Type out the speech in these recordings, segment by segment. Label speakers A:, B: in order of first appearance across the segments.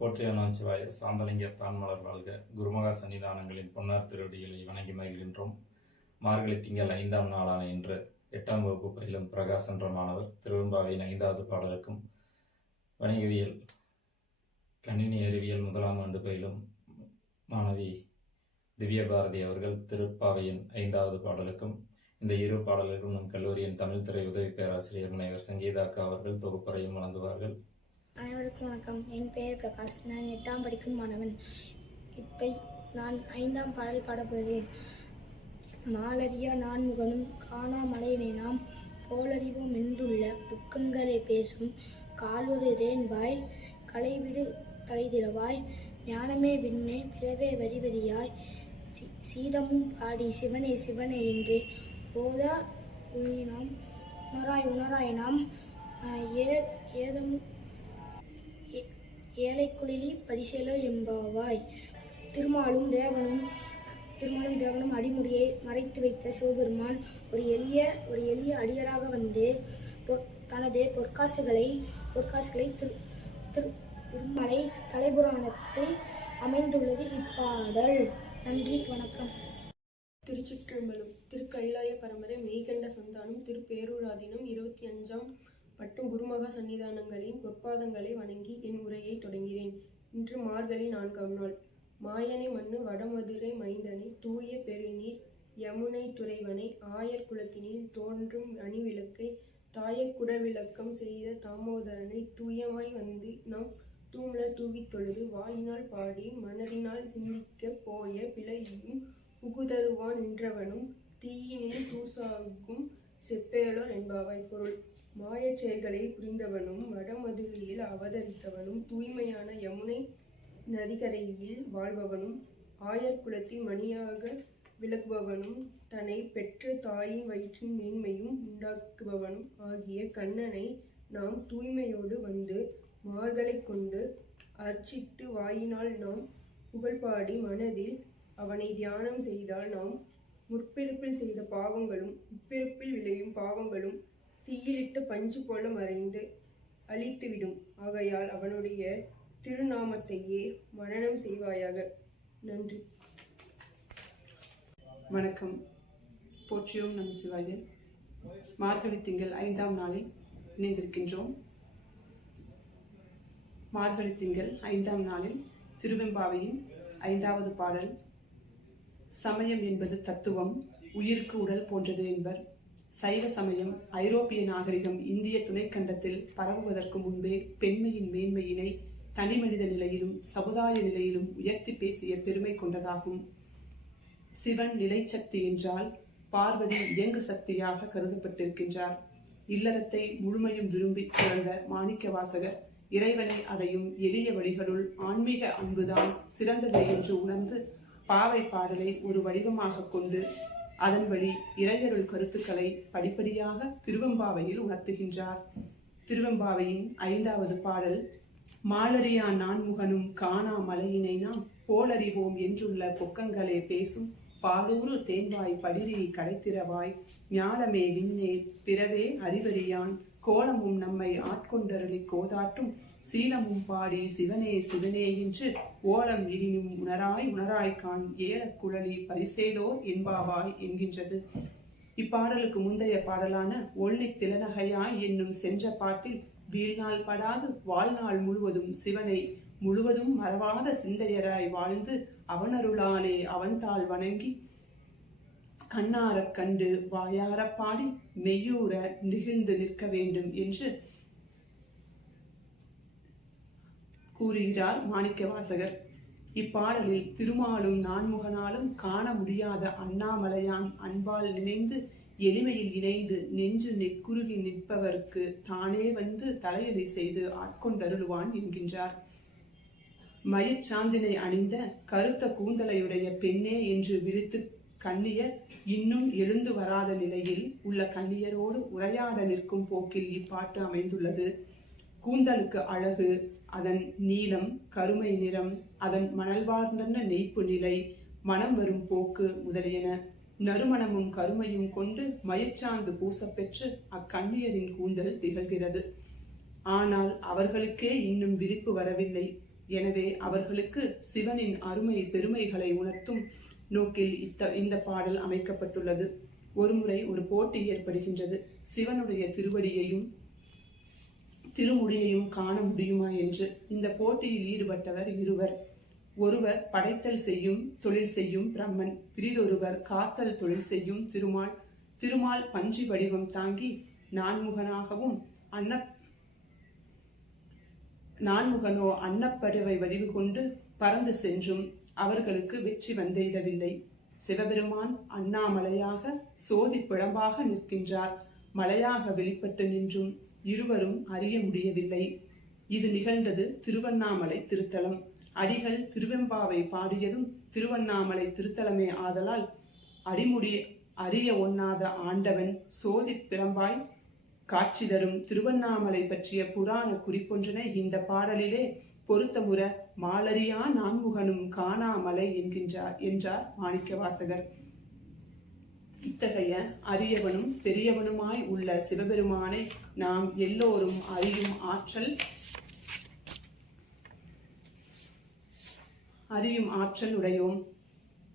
A: போற்றியனான் சிவாய சாந்தலிங்கர் தான்மலர் வாழ்க. குருமகா சன்னிதானங்களின் பொன்னார் திருவடிகளை வணங்கி மகிழ்கின்றோம். மார்கழி திங்கள் ஐந்தாம் நாளான இன்று எட்டாம் வகுப்பு பயிலும் பிரகாஷ் என்ற மாணவர் திருவெம்பாவின் ஐந்தாவது பாடலுக்கும் வணிகவியல் கணினி அறிவியல் முதலாம் ஆண்டு பயிலும் மாணவி திவ்ய பாரதி அவர்கள் திருப்பாவையின் ஐந்தாவது பாடலுக்கும் இந்த இரு பாடல்களும் நம் கல்லூரியின் தமிழ் துறை உதவி பேராசிரியர் முனைவர் சங்கீதாக்கா அவர்கள் தொகுப்பறையும் வழங்குவார்கள்.
B: அனைவருக்கும் வணக்கம். என் பெயர் பிரகாஷ். நான் எட்டாம் படிக்கும் மாணவன். இப்போ நான் ஐந்தாம் பாடல் பாடப்போகிறேன் மாலரியா நான்முகனும் காணாமலையினை நாம் போலறிவோம் என்றுள்ள புக்கங்களை பேசும் காலுறு தேன்பாய் களைவிடு தலைதிரவாய் ஞானமே விண்ணே பிறவே வரி வரியாய் சீதமும் பாடி சிவனே சிவனே என்று போதா உயினாம் உணராய் உணராய் நாம் ஏ ஏதமும் ஏழைக்குழிலி பரிசேலோ எம்பாவாய் திருமாலும் தேவனும் திருமாலும் தேவனும் அடிமுடியை மறைத்து வைத்த சிவபெருமான் ஒரு எளிய ஒரு எளிய அடியராக வந்து தனது பொற்காசுகளை பொற்காசுகளை திரு திரு திருமலை தலைபுராணத்தில் அமைந்துள்ளது இப்பாடல். நன்றி வணக்கம்.
C: திருச்சிற்றம்பலம் திருக்கைலாய பரம்பரை மெய்கண்ட சந்தானம் திருப்பேரூராதினம் இருபத்தி அஞ்சாம் மற்றும் குருமகா சன்னிதானங்களின் பொற்பாதங்களை வணங்கி என் உரையை தொடங்கிறேன் இன்று மார்கழி நான்காம் நாள். மாயனை மண்ணு வடமதுரை மைந்தனை தூய பெருநீர் யமுனை துறைவனை ஆயர் குலத்தினில் தோன்றும் அணிவிளக்கை தாய குடவிளக்கம் செய்த தாமோதரனை தூயமாய் வந்து நாம் தூமலர் தூவி தொழுது வாயினால் பாடி மனதினால் சிந்திக்க போய பிழையும் புகுதருவான் நின்றவனும் தீயினில் தூசாகும் செப்பேலோர் என்பாவாய் பொருள். மாயச் செயல்களை புரிந்தவனும் வடமதுரையில் அவதரித்தவனும் தூய்மையான யமுனை நதிக்கரையில் வாழ்பவனும் ஆயர் குலத்தின் மணியாக விளக்குபவனும் தன்னை பெற்ற தாயின் வயிற்றின் மேன்மையும் உண்டாக்குபவனும் ஆகிய கண்ணனை நாம் தூய்மையோடு வந்து மார்களை கொண்டு அர்ச்சித்து வாயினால் நாம் புகழ்பாடி மனதில் அவனை தியானம் செய்தால் நாம் முற்பிறப்பில் செய்த பாவங்களும் இப்பிறப்பில் விளையும் பாவங்களும் தீயிலிட்டு பஞ்சு போல மறைந்து அழித்துவிடும். ஆகையால் அவனுடைய திருநாமத்தையே மனனம் செய்வாயாக. நன்றி.
D: வணக்கம். போற்றியோம் நம் சிவாஜன் மார்கழி திங்கள் ஐந்தாம் நாளில் இணைந்திருக்கின்றோம். மார்கழி திங்கள் ஐந்தாம் நாளில் திருவெம்பாவையின் ஐந்தாவது பாடல் சமயம் என்பது தத்துவம் உயிருக்கு உடல் போன்றது என்பர். சைவ சமயம் ஐரோப்பிய நாகரிகம் இந்திய துணைக்கண்டத்தில் பரவுவதற்கு முன்பே பெண்மையின் மேன்மையினை தனிமனித நிலையிலும் சமுதாய நிலையிலும் உயர்த்தி பேசிய பெருமை கொண்டதாகும். சிவன் நிலைச்சக்தி என்றால் பார்வதி இயங்கு சக்தியாக கருதப்பட்டிருக்கின்றார். இல்லறத்தை முழுமையும் விரும்பி திறந்த மாணிக்க வாசகர் இறைவனை அடையும் எளிய வழிகளுள் ஆன்மீக அன்புதான் சிறந்தது என்று உணர்ந்து பாவை பாடலை ஒரு வடிவமாக கொண்டு அதன் வழி இறையருள் கருத்துக்களை படிப்படியாக திருவெம்பாவையில் உணர்த்துகின்றார். திருவெம்பாவையின் ஐந்தாவது பாடல் மாலரியா நான்முகனும் காணா மலையினை நாம் போலறிவோம் என்றுள்ள பொக்கங்களே பேசும் பாலூரு தேன்வாய் படிரி கடைத்திரவாய். ஞாலமே விண்ணே பிறவே அறிவறியான் கோலமும் நம்மை ஆட்கொண்டருளி கோதாட்டும் சீலமும் பாடி சிவனே சிவனே என்று ஓலம் இடினும் உணராய் உணராய் காண் ஏலக்குழலி பரிசேலோர் என்பாவாய் என்கின்றது. இப்பாடலுக்கு முந்தைய பாடலான ஒள்ளி திலநகையாய் என்னும் சென்ற பாட்டில் வீழ்நாள் படாது வாழ்நாள் முழுவதும் சிவனை முழுவதும் மறவாத சிந்தையராய் வாழ்ந்து அவனருளானே அவன்தாள் வணங்கி கண்ணாரக் கண்டு வாயாரப் பாடி மெய்யூர நெகிழ்ந்து நிற்க வேண்டும் என்று கூறுகிறார் மாணிக்க வாசகர் இப்பாடலில் திருமாலும் நான்முகனாலும் காண முடியாத அண்ணாமலையான் அன்பால் நினைந்து எளிமையில் இணைந்து நெஞ்சு நெக்குருகி நிற்பவர்க்கு தானே வந்து தலையடி செய்து ஆட்கொண்டருளுவான் என்கின்றார். மயிர்ச்சாந்தினை அணிந்த கருத்த கூந்தலையுடைய பெண்ணே என்று விழித்து கண்ணியர் இன்னும் எழுந்து வராத நிலையில் உள்ள கண்ணியரோடு உரையாட நிற்கும் போக்கில் இப்பாட்டு அமைந்துள்ளது. கூந்தலுக்கு அழகு அதன் நீலம் கருமை நிறம் அதன் மணல்வார்ந்த நெய்ப்பு நிலை மனம் வரும் போக்கு முதலியன. நறுமணமும் கருமையும் கொண்டு மயிர்ச்சாந்து பூசப்பெற்று அக்கண்ணியரின் கூந்தல் திகழ்கிறது. ஆனால் அவர்களுக்கே இன்னும் விரிப்பு வரவில்லை. எனவே அவர்களுக்கு சிவனின் அருமை பெருமைகளை உணர்த்தும் நோக்கில் இத்த இந்த பாடல் அமைக்கப்பட்டுள்ளது. ஒருமுறை ஒரு போட்டி ஏற்படுகின்றது. சிவனுடைய திருவடியையும் திருமுடியையும் காண முடியுமா என்று இந்த போட்டியில் ஈடுபட்டவர் இருவர். ஒருவர் படைத்தல் செய்யும் தொழில் செய்யும் பிரம்மன் பிரிதொருவர் காத்தல் தொழில் செய்யும் திருமால். திருமால் பஞ்சி வடிவம் தாங்கி நான்முகனாகவும் அன்ன நான்முகனோ அன்னப்பறவை வடிவு கொண்டு பறந்து சென்றும் அவர்களுக்கு வெற்றி வந்தெய்தவில்லை. சிவபெருமான் அண்ணாமலையாக சோதி பிழம்பாக நிற்கின்றார். மலையாக வெளிப்பட்டு நின்றும் இருவரும் அறிய முடியவில்லை. இது நிகழ்ந்தது திருவண்ணாமலை திருத்தலம். அடிகள் திருவெம்பாவை பாடியதும் திருவண்ணாமலை திருத்தலமே ஆதலால் அடிமுடி அறிய ஒண்ணாத ஆண்டவன் சோதி பிளம்பாய் காட்சி தரும் திருவண்ணாமலை பற்றிய புராண குறிப்பொன்றினை இந்த பாடலிலே பொருத்தமுற மாலரியா நான்முகனும் காணாமலை என்கின்றார் என்றார் மாணிக்கவாசகர். இத்தகைய அரியவனும் பெரியவனுமாய் உள்ள சிவபெருமானை நாம் எல்லோரும் அறியும் ஆற்றல் அறியும் ஆற்றல் உடையோம்.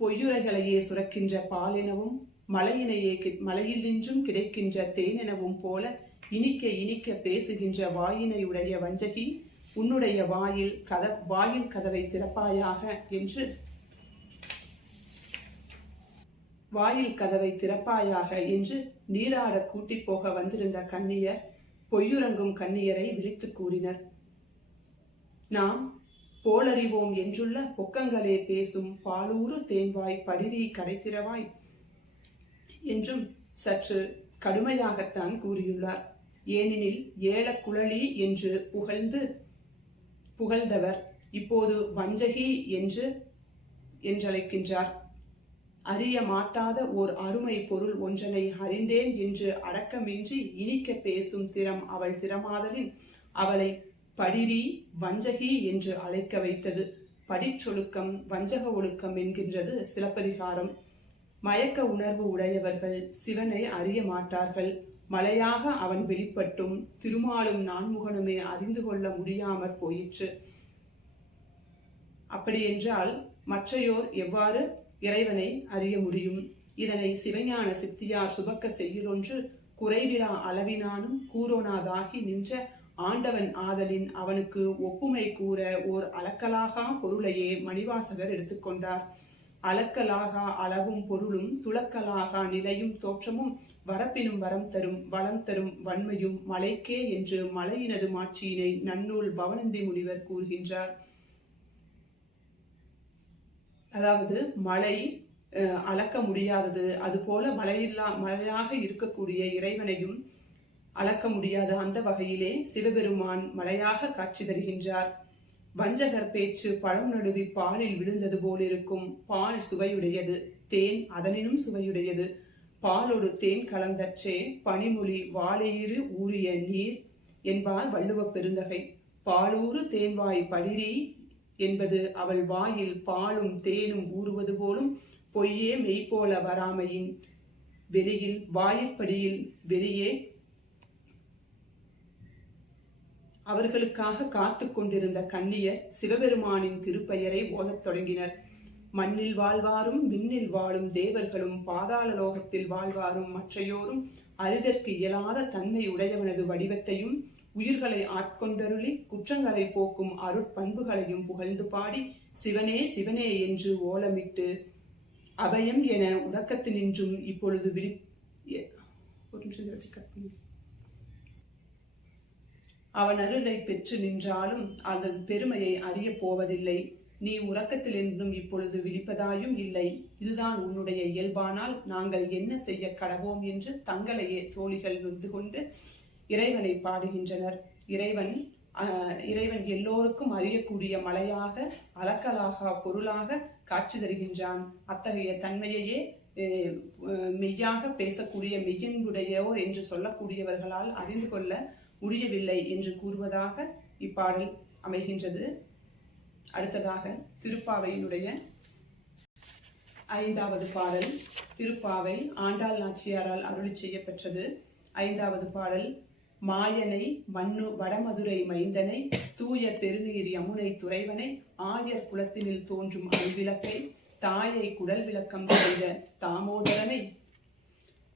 D: பொய்யுரைகளையே சுரக்கின்ற பாலெனவும் மலையினையே கி- மலையினின்றும் கிடைக்கின்ற தேனெனவும் போல இனிக்க இனிக்க பேசுகின்ற வாயினை உடைய வஞ்சகி உன்னுடைய வாயில் கத வாயில் கதவை திறப்பாயாக என்று வாயில் கதவை திறப்பாயாக என்று நீராட கூட்டிப் போக வந்திருந்த கண்ணியர் பொய்யுறங்கும் கண்ணியரை விழித்துக் கூறினர். நாம் போலறிவோம் என்றுள்ள பொக்கங்களே பேசும் பாலூறு தேன்வாய் படிரி கடைத்திரவாய் என்றும் சற்று கடுமையாகத்தான் கூறியுள்ளார். ஏனெனில் ஏலக்குழலி என்று புகழ்ந்து புகழ்ந்தவர் இப்போது வஞ்சகி என்று என்றழைக்கின்றார். அறிய மாட்டாத ஓர் அருமை பொருள் ஒன்றனை அறிந்தேன் என்று அடக்கமின்றி இனிக்க பேசும் திறம் அவள் திறமாதலின். அவளை படிரி வஞ்சகி என்று அழைக்க வைத்தது. படிச்சொழுக்கம் வஞ்சக ஒழுக்கம் என்கின்றது சிலப்பதிகாரம். மயக்க உணர்வு உடையவர்கள் சிவனை அறிய மாட்டார்கள் மலையாக அவன் வெளிப்பட்டும் திருமாலும் நான்முகனுமே அறிந்து கொள்ள முடியாமற் போயிற்று. அப்படியென்றால் மற்றையோர் எவ்வாறு இறைவனை அறிய முடியும். இதனை சிவஞான சித்தியார் சுபக்க செய்யுளொன்று குறைவிலா அளவினானும் கூறோனாதாகி நின்ற ஆண்டவன் ஆதலின் அவனுக்கு ஒப்புமை கூற ஓர் அளக்கலாகா பொருளையே மணிவாசகர் எடுத்துக்கொண்டார் அளக்கலாகா அளவும் பொருளும் துளக்கலாகா நிலையும் தோற்றமும் வரப்பினும் வரம் தரும் வளம் தரும் வன்மையும் மலைக்கே என்று மலையினது மாட்சியினை நன்னூல் பவனந்தி முனிவர் கூறுகின்றார். அதாவது மழை அளக்க முடியாதது அதுபோல மழையில்லா மழையாக இருக்கக்கூடிய இறைவனையும் அளக்க முடியாத அந்த வகையிலே சிவபெருமான் மலையாக காட்சி தருகின்றார். வஞ்சகர் பேச்சு பழம் நடுவி பாலில் விழுந்தது போலிருக்கும். பால் சுவையுடையது தேன் அதனினும் சுவையுடையது. பாலொடு தேன் கலந்தற்றே பனிமொழி வாழையிறு ஊறிய நீர் என்பார் வள்ளுவப் பெருந்தகை. பாலூறு தேன்வாய் படிரி என்பது அவள் வாயில் பாலும் தேனும் ஊறுவது போலும் பொய்யே மெய்போல வராமையின் வெளியில் வாயிற்படியில் வெளியே அவர்களுக்காக காத்து கொண்டிருந்த கண்ணியர் சிவபெருமானின் திருப்பெயரை ஓதத் தொடங்கினர். மண்ணில் வாழ்வாரும் விண்ணில் வாழும் தேவர்களும் பாதாள லோகத்தில் வாழ்வாரும் மற்றையோரும் அறிதற்கு இயலாத தன்மை உடையவனது வடிவத்தையும் உயிர்களை ஆட்கொண்டருளி குற்றங்களை போக்கும் அருட்பண்புகளையும் புகழ்ந்து பாடி சிவனே சிவனே என்று ஓலமிட்டு அபயம் என உறக்கத்தினின்றும் இப்பொழுது விழி ஒரு நிமிஷம் அவன் அருளை பெற்று நின்றாலும் அதன் பெருமையை அறியப் போவதில்லை. நீ உறக்கத்திலிருந்தும் இப்பொழுது விழிப்பதாயும் இல்லை. இதுதான் உன்னுடைய இயல்பானால் நாங்கள் என்ன செய்ய கடவோம்? என்று தங்களையே தோழிகள் நொந்து கொண்டு இறைவனை பாடுகின்றனர். இறைவன் இறைவன் எல்லோருக்கும் அறியக்கூடிய மலையாக அளக்கலாக பொருளாக காட்சி தருகின்றான். அத்தகைய தன்மையையே மெய்யாக பேசக்கூடிய மெய்யன்புடையோர் என்று சொல்லக்கூடியவர்களால் அறிந்து கொள்ள முடியவில்லை என்று கூறுவதாக இப்பாடல் அமைகின்றது. அடுத்ததாக திருப்பாவையினுடைய ஐந்தாவது பாடல் திருப்பாவை ஆண்டாள் நாச்சியாரால் அருளி செய்யப்பெற்றது. ஐந்தாவது பாடல் மாயனை மண்ணு வடமதுரை மைந்தனை தூய பெருநீர் யமுனை துறைவனை ஆயர் குலத்தினில் தோன்றும் அல்விளக்கை தாயை குடல் விளக்கம் செய்த தாமோதரனை.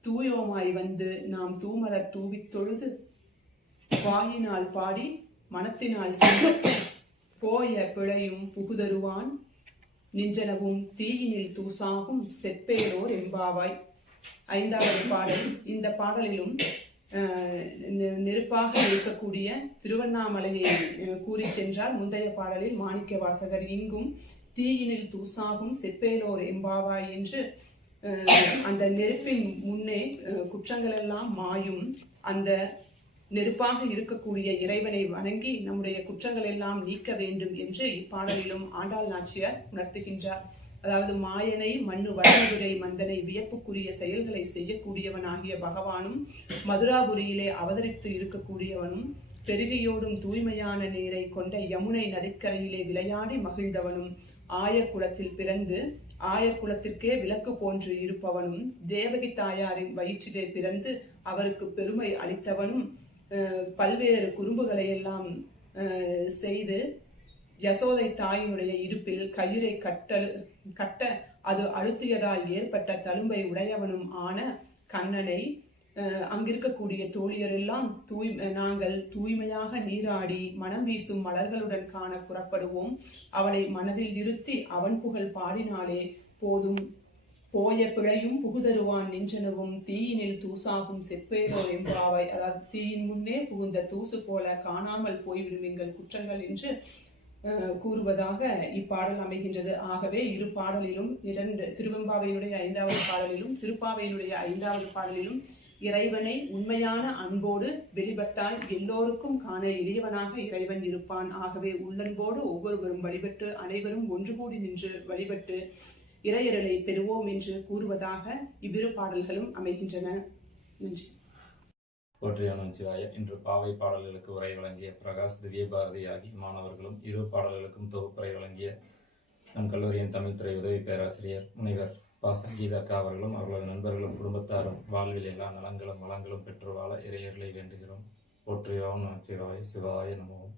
D: தூயோமாய் வந்து நாம் தூமலர் தூவித் தொழுது வாயினால் பாடி மனத்தினால் போய பிழையும் புகுதருவான். நின்றனவும் தீயினில் தூசாகும் செப்பேரோர் எம்பாவாய். ஐந்தாவது பாடல். இந்த பாடலிலும் நெருப்பாக இருக்கக்கூடிய திருவண்ணாமலையை கூறி கூறிச் சென்றார். முந்தைய பாடலில் மாணிக்க வாசகர் இங்கும் தீயினில் தூசாகும் செப்பேலோர் எம்பாவாய் என்று அஹ், அந்த நெருப்பின் முன்னே அஹ், குற்றங்களெல்லாம் மாயும். அந்த நெருப்பாக இருக்கக்கூடிய இறைவனை வணங்கி நம்முடைய குற்றங்கள் எல்லாம் நீக்க வேண்டும் என்று இப்பாடலிலும் ஆண்டாள் நாச்சியார் உணர்த்துகின்றார். அதாவது மாயனை மண்ணு வளர்ந்துரை மந்தனை வியப்புக்குரிய செயல்களை செய்யக்கூடியவனாகிய பகவானும் மதுராபுரியிலே அவதரித்து இருக்கக்கூடியவனும் பெருகியோடும் தூய்மையான நீரை கொண்ட யமுனை நதிக்கரையிலே விளையாடி மகிழ்ந்தவனும் ஆயர் குலத்தில் பிறந்து ஆயர் குலத்திற்கே விளக்கு போன்று இருப்பவனும் தேவகி தாயாரின் வயிற்றிலே பிறந்து அவருக்கு பெருமை அளித்தவனும் பல்வேறு குறும்புகளை எல்லாம் செய்து யசோதை தாயினுடைய இடுப்பில் கயிறை கட்டல் கட்ட அது அழுத்தியதால் ஏற்பட்ட தழும்பை உடையவனும் ஆன கண்ணனை அஹ், அங்கிருக்கக்கூடிய தோழியர் எல்லாம் தூய் நாங்கள் தூய்மையாக நீராடி மனம் வீசும் மலர்களுடன் காண புறப்படுவோம். அவனை மனதில் நிறுத்தி அவன் புகழ் பாடினாலே போதும். போய பிழையும் புகுதருவான் நின்றனவும் தீயினில் தூசாகும் செப்பேரோ எம்பாவை அதாவது தீயின் முன்னே புகுந்த தூசு போல காணாமல் போய்விடும் எங்கள் குற்றங்கள் என்று கூறுவதாக இப்பாடல் அமைகின்றது. ஆகவே இரு பாடலிலும் இரண்டு திருவெம்பாவையினுடைய ஐந்தாவது பாடலிலும் திருப்பாவையினுடைய ஐந்தாவது பாடலிலும் இறைவனை உண்மையான அன்போடு வெளிப்பட்டால் எல்லோருக்கும் காண இளையவனாக இறைவன் இருப்பான். ஆகவே உள்ளன்போடு ஒவ்வொருவரும் வழிபட்டு அனைவரும் ஒன்று கூடி நின்று வழிபட்டு இறையருளை பெறுவோம் என்று கூறுவதாக இவ்விரு பாடல்களும் அமைகின்றன. நன்றி.
A: போற்றியான சிவாய. இன்று பாவை பாடல்களுக்கு உரை வழங்கிய பிரகாஷ் திவ்ய பாரதி ஆகிய மாணவர்களும் இரு பாடல்களுக்கும் தொகுப்புரை வழங்கிய நம் கல்லூரியின் தமிழ் துறை உதவி பேராசிரியர் முனைவர் பா. சங்கீதா அக்கா அவர்களும் அவர்களது நண்பர்களும் குடும்பத்தாரும் வாழ்வில் எல்லா நலங்களும் வளங்களும் பெற்று வாழ இறையர்களை வேண்டுகிறோம். போற்றியோம் சிவாய சிவாய நமோம்